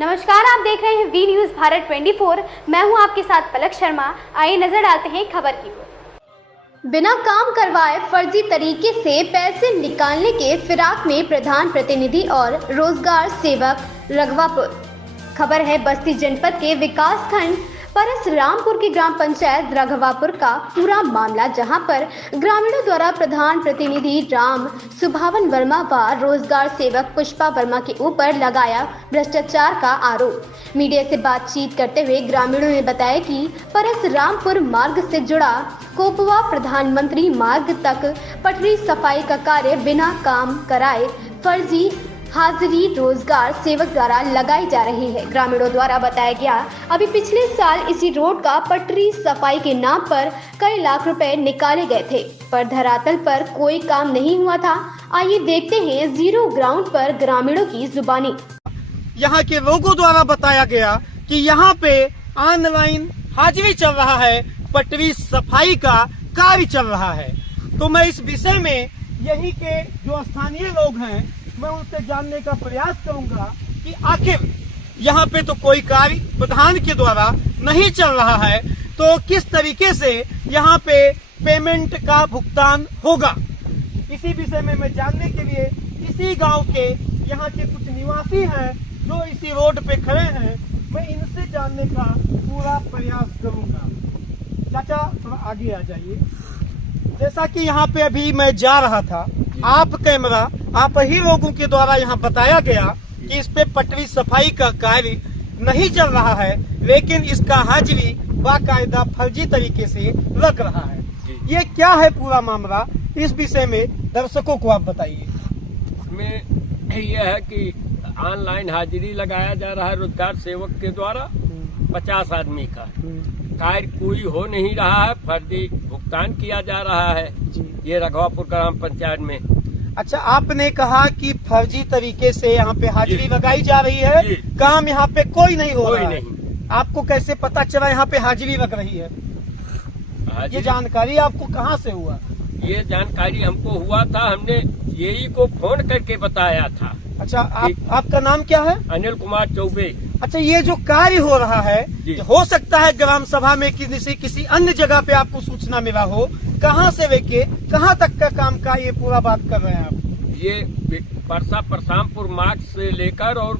नमस्कार, आप देख रहे हैं वी न्यूज भारत 24। मैं हूं आपके साथ पलक शर्मा। आइए नजर डालते हैं खबर की ओर। बिना काम करवाए फर्जी तरीके से पैसे निकालने के फिराक में प्रधान प्रतिनिधि और रोजगार सेवक रघवापुर। खबर है बस्ती जनपद के विकास खंड परसरामपुर की ग्राम पंचायत रघवापुर का पूरा मामला, जहां पर ग्रामीणों द्वारा प्रधान प्रतिनिधि राम सुभावन वर्मा व रोजगार सेवक पुष्पा वर्मा के ऊपर लगाया भ्रष्टाचार का आरोप। मीडिया से बातचीत करते हुए ग्रामीणों ने बताया कि परसरामपुर मार्ग से जुड़ा कोपवा प्रधानमंत्री मार्ग तक पटरी सफाई का कार्य बिना काम कराए फर्जी हाजिरी रोजगार सेवक द्वारा लगाई जा रही है। ग्रामीणों द्वारा बताया गया, अभी पिछले साल इसी रोड का पटरी सफाई के नाम पर कई लाख रुपए निकाले गए थे, पर धरातल पर कोई काम नहीं हुआ था। आइए देखते हैं जीरो ग्राउंड पर ग्रामीणों की जुबानी। यहाँ के लोगों द्वारा बताया गया कि यहाँ पे ऑनलाइन हाजिरी चल रहा है, पटरी सफाई का कार्य चल रहा है। तो मैं इस विषय में यही के जो स्थानीय लोग हैं, मैं उनसे जानने का प्रयास करूंगा कि आखिर यहाँ पे तो कोई कार्य प्रधान के द्वारा नहीं चल रहा है, तो किस तरीके से यहाँ पे पेमेंट का भुगतान होगा। इसी विषय में मैं जानने के लिए इसी गांव के यहाँ के कुछ निवासी हैं जो इसी रोड पे खड़े हैं, मैं इनसे जानने का पूरा प्रयास करूंगा। चाचा थोड़ा आगे आ जाइए। जैसा कि यहाँ पे अभी मैं जा रहा था, आप ही लोगों के द्वारा यहाँ बताया गया कि इस पे पटरी सफाई का कार्य नहीं चल रहा है, लेकिन इसका हाजिरी बाकायदा फर्जी तरीके से लग रहा है। ये क्या है पूरा मामला, इस विषय में दर्शकों को आप बताइए। इसमें यह है कि ऑनलाइन हाजिरी लगाया जा रहा है रोजगार सेवक के द्वारा 50 आदमी का कार्य कोई हो नहीं रहा है, फर्जी भुगतान किया जा रहा है ये रघवापुर ग्राम पंचायत में। अच्छा, आपने कहा कि फर्जी तरीके से यहाँ पे हाजिरी लगाई जा रही है, काम यहाँ पे कोई नहीं हो रहा है। आपको कैसे पता चला यहाँ पे हाजिरी लग रही है? ये जानकारी आपको कहाँ से हुआ? ये जानकारी हमको हुआ था, हमने यही को फोन करके बताया था। अच्छा, आपका नाम क्या है? अनिल कुमार चौबे। अच्छा, ये जो कार्य हो रहा है, हो सकता है ग्राम सभा में किसी अन्य जगह पे आपको सूचना मिला हो, कहाँ से लेके कहाँ तक का काम का ये पूरा बात कर रहे हैं आप? ये परसरामपुर मार्ग से लेकर और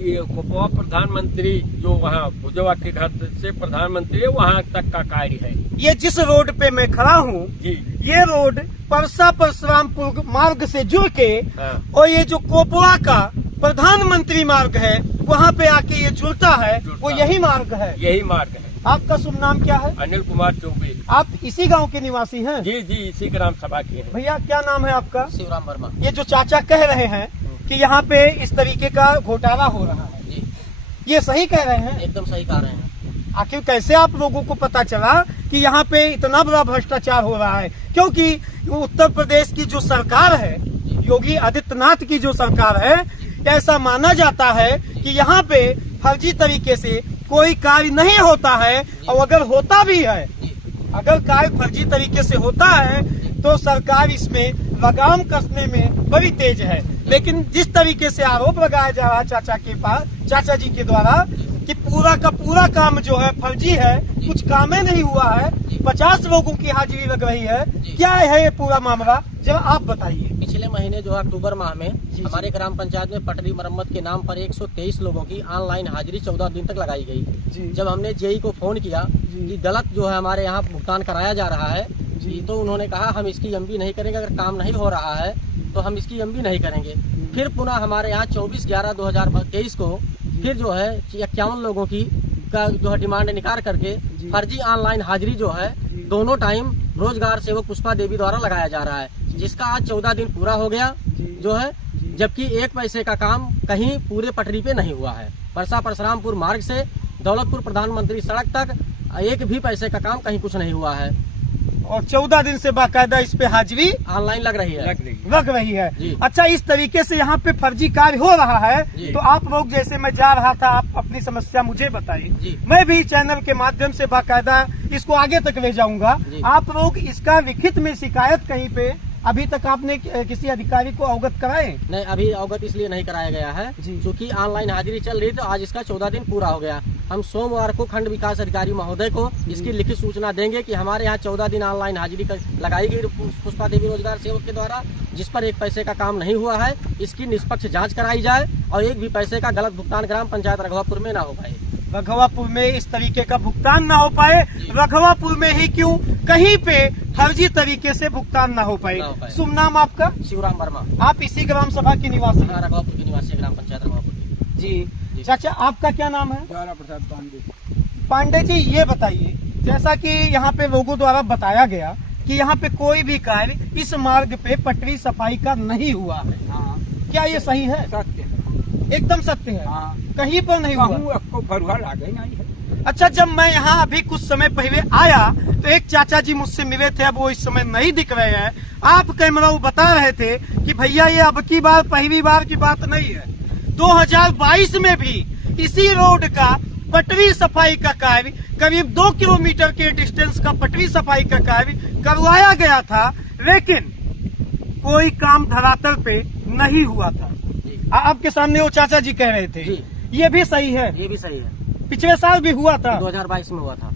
ये कोपवा प्रधानमंत्री जो वहाँ भुजवा के घर से प्रधानमंत्री है वहाँ तक का कार्य है। ये जिस रोड पे मैं खड़ा हूँ, ये रोड परसरामपुर मार्ग से जुड़ के और ये जो कोपवा का प्रधानमंत्री मार्ग है वहाँ पे आके ये जुड़ता है, वो यही मार्ग है। यही मार्ग है। आपका शुभ नाम क्या है? अनिल कुमार चौबे। आप इसी गांव के निवासी हैं? जी, इसी ग्राम सभा के हैं। भैया क्या नाम है आपका? शिवराम वर्मा। ये जो चाचा कह रहे हैं कि यहाँ पे इस तरीके का घोटाला हो रहा है, ये सही कह रहे हैं? एकदम सही कह रहे हैं। आखिर कैसे आप लोगों को पता चला कि यहाँ पे इतना बड़ा भ्रष्टाचार हो रहा है? क्योंकि उत्तर प्रदेश की जो सरकार है, योगी आदित्यनाथ की जो सरकार है, ऐसा माना जाता है कि यहाँ पे फर्जी तरीके से कोई कार्य नहीं होता है, और अगर होता भी है, अगर कार्य फर्जी तरीके से होता है तो सरकार इसमें लगाम कसने में बड़ी तेज है। लेकिन जिस तरीके से आरोप लगाया जा रहा है चाचा जी के द्वारा कि पूरा का पूरा काम जो है फर्जी है, कुछ काम ही नहीं हुआ है, 50 लोगों की हाजिरी लग रही है, क्या है ये पूरा मामला, जरा आप बताइए। पिछले महीने जो है अक्टूबर माह में हमारे ग्राम पंचायत में पटरी मरम्मत के नाम पर 123 लोगों की ऑनलाइन हाजिरी 14 दिन तक लगाई गई। जब हमने जेई को फोन किया कि गलत जो है हमारे यहाँ भुगतान कराया जा रहा है, तो उन्होंने कहा हम इसकी एमबी नहीं करेंगे, अगर काम नहीं हो रहा है तो हम इसकी एमबी नहीं करेंगे। फिर पुनः हमारे यहाँ 24/11/2023 को फिर जो है 51 लोगों की का जो है डिमांड निकाल करके फर्जी ऑनलाइन हाजिरी जो है दोनों टाइम रोजगार सेवक पुष्पा देवी द्वारा लगाया जा रहा है, जिसका आज 14 दिन पूरा हो गया जो है, जबकि 1 पैसे का काम कहीं पूरे पटरी पे नहीं हुआ है। परसरामपुर मार्ग से दौलतपुर प्रधानमंत्री सड़क तक 1 भी पैसे का काम कहीं कुछ नहीं हुआ है, और 14 दिन से बाकायदा इस पे हाजिरी ऑनलाइन लग रही है। अच्छा, इस तरीके से यहाँ पे फर्जी कार्य हो रहा है, तो आप लोग, जैसे मैं जा रहा था, आप अपनी समस्या मुझे बताइए, मैं भी चैनल के माध्यम से बाकायदा इसको आगे तक ले जाऊंगा। आप लोग इसका लिखित में शिकायत कहीं पे अभी तक आपने किसी अधिकारी को अवगत कराए? नहीं, अभी अवगत इसलिए नहीं कराया गया है क्योंकि ऑनलाइन हाजिरी चल रही, तो आज इसका 14 दिन पूरा हो गया। हम सोमवार को खंड विकास अधिकारी महोदय को इसकी लिखित सूचना देंगे कि हमारे यहाँ 14 दिन ऑनलाइन हाजिरी लगाई गई पुष्पा देवी रोजगार सेवक के द्वारा, जिस पर 1 पैसे का काम नहीं हुआ है। इसकी निष्पक्ष जांच कराई जाए और 1 भी पैसे का गलत भुगतान ग्राम पंचायत रघवापुर में न हो पाए। रघवापुर में इस तरीके का भुगतान ना हो पाए, रघवापुर में ही क्यों, कहीं पे फर्जी तरीके से भुगतान ना हो पाए। शुभ नाम आपका? शिवराम वर्मा। आप इसी ग्राम सभा के निवासी? रघवापुर के निवासी, ग्राम पंचायत रघवापुर की। जी चाचा, आपका क्या नाम है? ज्वाला प्रसाद पांडे। पांडे जी, ये बताइए, जैसा कि यहाँ पे लोगों द्वारा बताया गया कि यहाँ पे कोई भी कार्य इस मार्ग पे पटरी सफाई का नहीं हुआ है, क्या ये सही है? सत्य, एकदम सत्य है। हाँ। कहीं पर नहीं हुआ। आपको फरुहा लागे नहीं है। अच्छा, जब मैं यहाँ अभी कुछ समय पहले आया तो एक चाचा जी मुझसे मिले थे, अब वो इस समय नहीं दिख रहे हैं। आप कैमरा वो बता रहे थे कि भैया ये अब की बार पहली बार की बात नहीं है, 2022 में भी इसी रोड का पटरी सफाई का कार्य, करीब 2 किलोमीटर के डिस्टेंस का पटरी सफाई का कार्य करवाया गया था, लेकिन कोई काम धरातल पे नहीं हुआ था। आपके सामने वो चाचा जी कह रहे थे, ये भी सही है? ये भी सही है। पिछले साल भी हुआ था, 2022 में हुआ था।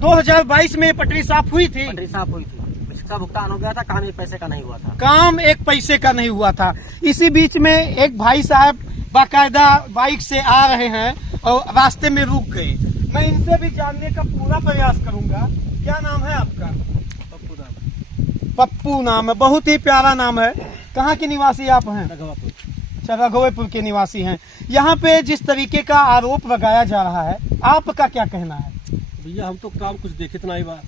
2022 में पटरी साफ हुई थी? पटरी साफ हुई थी, इसका भुगतान हो गया था, काम 1 पैसे का नहीं हुआ था। काम 1 पैसे का नहीं हुआ था। इसी बीच में एक भाई साहब बाकायदा बाइक से आ रहे हैं और रास्ते में रुक गए। मैं इनसे भी जानने का पूरा प्रयास करूंगा। क्या नाम है आपका? पप्पू नाम। पप्पू नाम है, बहुत ही प्यारा नाम है। कहाँ के निवासी आप हैं? रघवापुर। अच्छा, रघवापुर के निवासी हैं। यहाँ पे जिस तरीके का आरोप लगाया जा रहा है, आपका क्या कहना है? भैया हम तो काम कुछ देखे तो नहीं बात,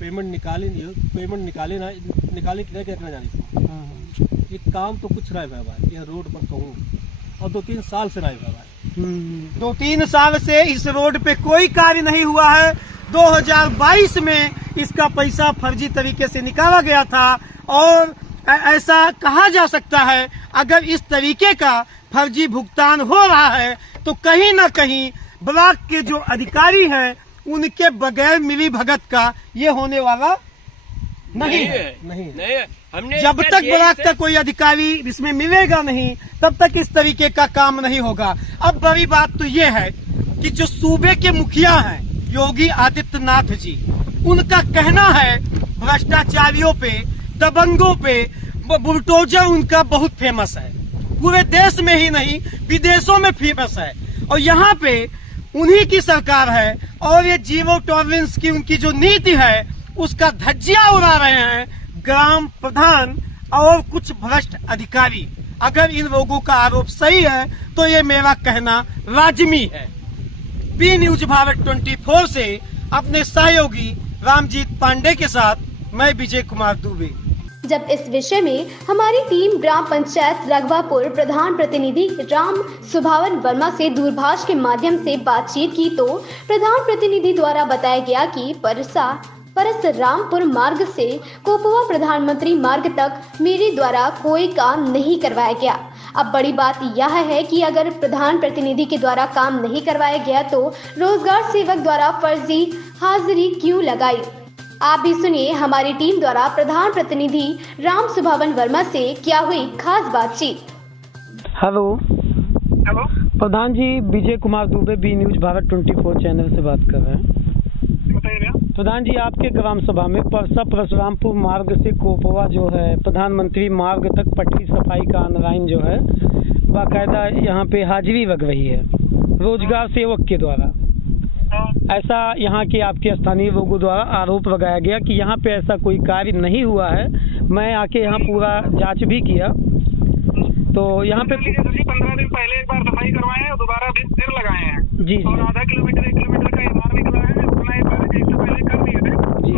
पेमेंट निकाले नहीं हो, पेमेंट निकाले क्या करना जाने। एक काम तो कुछ रहा है भाई, यह रोड पर कहूँ और 2-3 साल से रहा है भाई। 2-3 साल से इस रोड पे कोई कार्य नहीं हुआ है। 2022 में इसका पैसा फर्जी तरीके से निकाला गया था और ऐसा कहा जा सकता है, अगर इस तरीके का फर्जी भुगतान हो रहा है तो कहीं न कहीं ब्लॉक के जो अधिकारी हैं उनके बगैर मिली भगत का ये होने वाला नहीं है। हमने जब तक ब्लॉक का कोई अधिकारी इसमें मिलेगा नहीं, तब तक इस तरीके का काम नहीं होगा। अब बड़ी बात तो ये है कि जो सूबे के मुखिया हैं योगी आदित्यनाथ जी, उनका कहना है भ्रष्टाचारियों पे, दबंगों पे बुलडोजर उनका बहुत फेमस है, पूरे देश में ही नहीं विदेशों में फेमस है। और यहाँ पे उन्हीं की सरकार है और ये जीरो टॉलरेंस की उनकी जो नीति है उसका धज्जियां उड़ा रहे हैं ग्राम प्रधान और कुछ भ्रष्ट अधिकारी। अगर इन लोगों का आरोप सही है तो ये मेरा कहना लाजमी है। बी न्यूज भारत 24 से अपने सहयोगी रामजीत पांडे के साथ मैं विजय कुमार दुबे। जब इस विषय में हमारी टीम ग्राम पंचायत रघवापुर प्रधान प्रतिनिधि राम सुभावन वर्मा से दूरभाष के माध्यम से बातचीत की तो प्रधान प्रतिनिधि द्वारा बताया गया कि परसरामपुर मार्ग से कोपवा प्रधानमंत्री मार्ग तक मेरे द्वारा कोई काम नहीं करवाया गया। अब बड़ी बात यह है कि अगर प्रधान प्रतिनिधि के द्वारा काम नहीं करवाया गया तो रोजगार सेवक द्वारा फर्जी हाजिरी क्यों लगाई। आप भी सुनिए हमारी टीम द्वारा प्रधान प्रतिनिधि राम सुभावन वर्मा से क्या हुई खास बातचीत। Hello Pradhan ji, Vijay Kumar Dubey, B news Bharat 24 channel से बात कर रहे हैं। प्रधान जी, आपके ग्राम सभा में परसरामपुर मार्ग से कोपवा जो है प्रधानमंत्री मार्ग तक पटरी सफाई का ऑनलाइन जो है बाकायदा यहाँ पे हाजिरी लग रही है रोजगार सेवक के द्वारा। ऐसा यहाँ के आपके स्थानीय लोगों द्वारा आरोप लगाया गया कि यहाँ पे ऐसा कोई कार्य नहीं हुआ है। मैं आके यहाँ पूरा जांच भी किया तो यहाँ पे 15 दिन पहले एक बार सफाई करवाए हैं और दोबारा फिर लगाए हैं जी, और आधा किलोमीटर 1 किलोमीटर का एमआर निकला है, उतना एक बार इससे पहले कर दिए थे। तो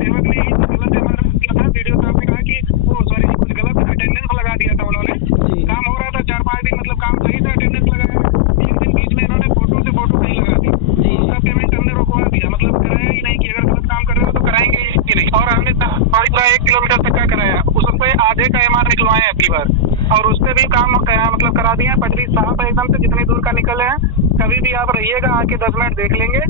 सेवक ने गलत एमआर निकला था, वीडियो साहब ने कहा कि वो सॉरी कुछ गलत अटेंडेंस लगा दिया था उन्होंने। काम हो रहा था 4-5 दिन, मतलब काम सही था, अटेंडेंस लगाया, 1 दिन बीच में इन्होंने फोटो से फोटो नहीं लगा दी, उसका पेमेंट हमने रोकवा दिया, मतलब कराया ही नहीं कि अगर गलत काम कर रहे हो तो कराएंगे ही नहीं। और हमने 1 किलोमीटर तक का कराया, उस पर आधे का एमआर निकलवाए हैं अगली बार और उस पर भी काम मतलब करा दिया। पटरी साफ है एकदम से, जितनी दूर का निकले हैं। कभी भी आप रहिएगा, आके 10 मिनट देख लेंगे,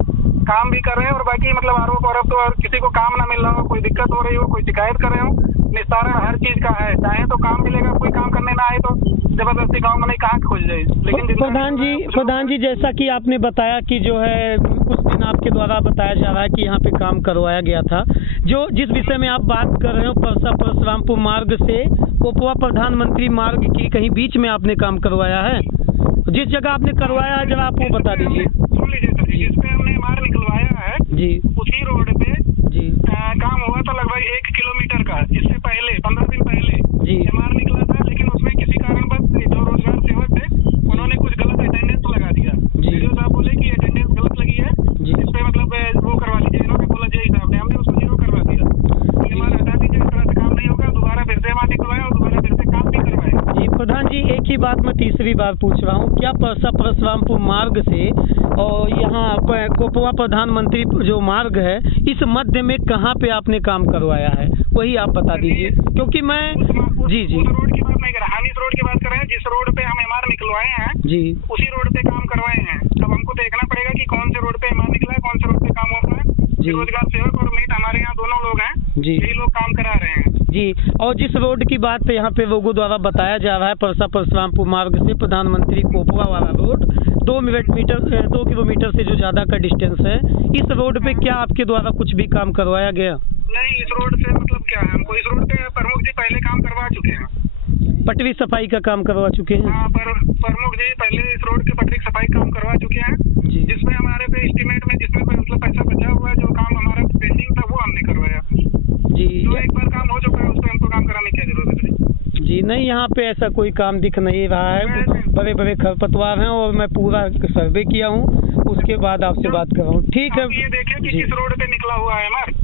काम भी कर रहे हैं। और बाकी मतलब आरोप तो और किसी को काम ना मिल रहा हो, कोई दिक्कत हो रही हो, कोई शिकायत कर रहे हो निस्तारण हर चीज का है। चाहे तो काम मिलेगा, कोई काम करने ना आए तो जबरदस्ती गाँव में नहीं कहाँ खोज जाए। लेकिन प्रधान जी जैसा कि आपने बताया कि जो है कुछ दिन आपके द्वारा बताया जा रहा है कि यहाँ पे काम करवाया गया था, जो जिस विषय में आप बात कर रहे हो परसा परशुरामपुर मार्ग से कोपवा प्रधानमंत्री मार्ग की कहीं बीच में आपने काम करवाया है? जिस जगह आपने करवाया है जरा आप वो बता दीजिए। सुन लीजिए सर जी, जिसपे हमने मार्ग निकलवाया है जी, उसी रोड पे जी काम हुआ था लगभग 1 किलोमीटर का। इससे पहले 15 दिन पहले जी मार्ग निकला था, लेकिन उसमें किसी कारणवश जो रोजगार सेवक थे उन्होंने कुछ गलत अटेंडेंस लगा दिया। वीडियो साहब बोले कि अटेंडेंस गलत लगी है, इस पे मतलब वो करवा लीजिए। इन्होंने बोला जय साहब ने, हमने उसको 0 करवा दिया। ये मार्ग हटा दीजिए, इस तरह से काम नहीं होगा। दोबारा फिर से मार्ग निकलवाया और दोबारा फिर से काम भी करवाया। जी प्रधान जी, एक ही बात मैं तीसरी बार पूछ रहा हूँ, क्या परसा परशुरामपुर मार्ग से और यहाँ कोपवा प्रधानमंत्री जो मार्ग है इस मध्य में कहाँ पे आपने काम करवाया है, वही आप बता दीजिए, क्योंकि मैं जी जी उस रोड की बात नहीं कर रहा, हम इस रोड की बात कर रहे हैं जिस रोड पे हम एमआर निकलवाए हैं जी, उसी रोड पे काम करवाए हैं। अब हमको देखना पड़ेगा कि कौन से रोड पे एमआर निकला है, कौन से रोड पे काम हो रहा है। रोजगार सेवक और मेट हमारे यहाँ दोनों लोग हैं जी, यही लोग काम करा रहे हैं जी। और जिस रोड की बात यहाँ पे लोगों द्वारा बताया जा रहा है परसा परशुरामपुर मार्ग से प्रधानमंत्री कोपवा वाला रोड 2 किलोमीटर से जो ज्यादा का डिस्टेंस है, इस रोड पे क्या आपके द्वारा कुछ भी काम करवाया गया? नहीं, इस रोड से मतलब क्या है, हमको इस रोड पे प्रमुख जी पहले काम करवा चुके हैं। पटरी सफाई का काम करवा चुके हैं? हाँ, प्रमुख जी पहले इस रोड की पटरी सफाई काम करवा चुके हैं, जिसमें हमारे पे एस्टीमेट में जिसमें मतलब पैसा बचा हुआ है, जो काम हमारा पेंडिंग था वो हमने करवाया जी। जो एक बार काम हो चुका है उस पर हमको काम कराने की क्या जरूरत है जी? नहीं, यहाँ पे ऐसा कोई काम दिख नहीं रहा है, बड़े बड़े खरपतवार हैं और मैं पूरा सर्वे किया हूँ, उसके बाद आपसे बात कर रहा हूँ। ठीक है, ये देखिए कि किस रोड पे निकला हुआ है मार्ग।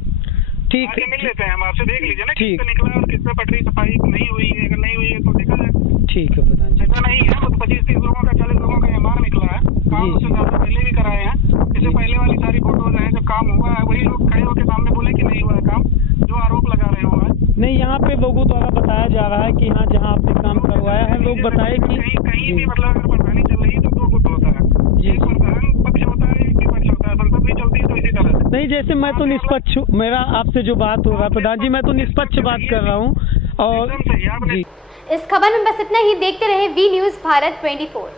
ठीक आगे मिल लेते हैं हम आपसे, देख लीजिए ना ठीक। किस पे निकला और किस पे पटरी सफाई नहीं हुई है। अगर नहीं हुई है तो देखा जाए। ठीक है प्रधान जी। ऐसा नहीं है, वो 25-30 लोगों का 40 लोगों का एमआर निकला है, काम उससे ज्यादा पहले भी कराए हैं। इससे पहले वाली सारी फोटोज हैं, जब काम हुआ है वही लोग खड़े होकर सामने बोले कि नहीं हुआ है काम, जो आरोप लगा रहे हो। नहीं, यहाँ पे लोगों द्वारा बताया जा रहा है कि यहाँ जहाँ आपने काम करवाया है लोग बताए कि कहीं भी मतलब अगर परेशानी चल रही है तो 2 गुट होता है, एक प्रधान पक्ष होता है, एक विपक्ष होता है, संसद भी चलती है तो इसी तरह से। नहीं, जैसे मैं तो निष्पक्ष, मेरा आपसे जो बात हो रहा है प्रधान जी, मैं तो निष्पक्ष बात कर रहा हूँ। और एकदम सही आपने। इस खबर में बस इतना ही। देखते रहे वी न्यूज़ भारत 24।